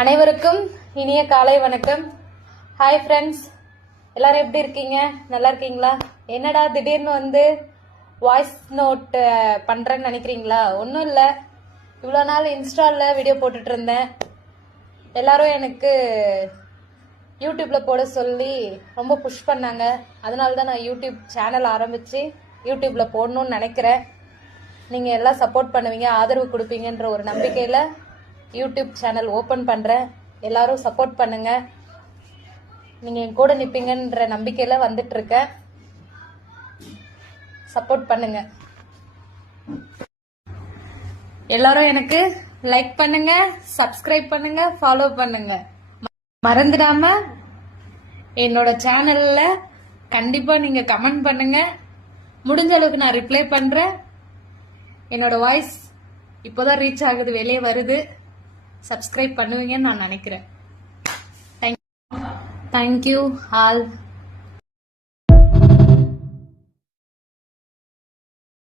அனைவருக்கும் இனிய காலை வணக்கம். ஹாய் ஃப்ரெண்ட்ஸ், எல்லாரும் எப்படி இருக்கீங்க? நல்லா இருக்கீங்களா? என்னடா திடீர்னு வந்து வாய்ஸ் நோட் பண்ணுறேன்னு நினைக்கிறீங்களா? ஒன்றும் இல்லை, இவ்வளோ நாள் இன்ஸ்டாவில் வீடியோ போட்டுட்டு இருந்தேன். எல்லாரும் எனக்கு யூடியூப்பில் போட சொல்லி ரொம்ப புஷ் பண்ணாங்க. அதனால தான் நான் யூடியூப் சேனல் ஆரம்பித்து யூடியூப்பில் போடணும்னு நினைக்கிறேன். நீங்கள் எல்லாம் சப்போர்ட் பண்ணுவீங்க, ஆதரவு கொடுப்பீங்கன்ற ஒரு நம்பிக்கையில் யூடியூப் சேனல் ஓப்பன் பண்ணுறேன். எல்லாரும் சப்போர்ட் பண்ணுங்க. நீங்கள் என் கூட நிற்பீங்கன்ற நம்பிக்கையில் வந்துட்டுருக்கேன். சப்போர்ட் பண்ணுங்க. எல்லாரும் எனக்கு லைக் பண்ணுங்க, சப்ஸ்கிரைப் பண்ணுங்க, ஃபாலோ பண்ணுங்க. மறந்துடாம என்னோட சேனல்ல கண்டிப்பா நீங்க கமெண்ட் பண்ணுங்க. முடிஞ்ச அளவுக்கு நான் ரிப்ளை பண்றேன். என்னோட வாய்ஸ் இப்போதான் ரீச் ஆகுது, வெளியே வருது. சப்ஸ்கிரைப் பண்ணுவீங்கன்னு நான் நினைக்கிறேன். Thank you all.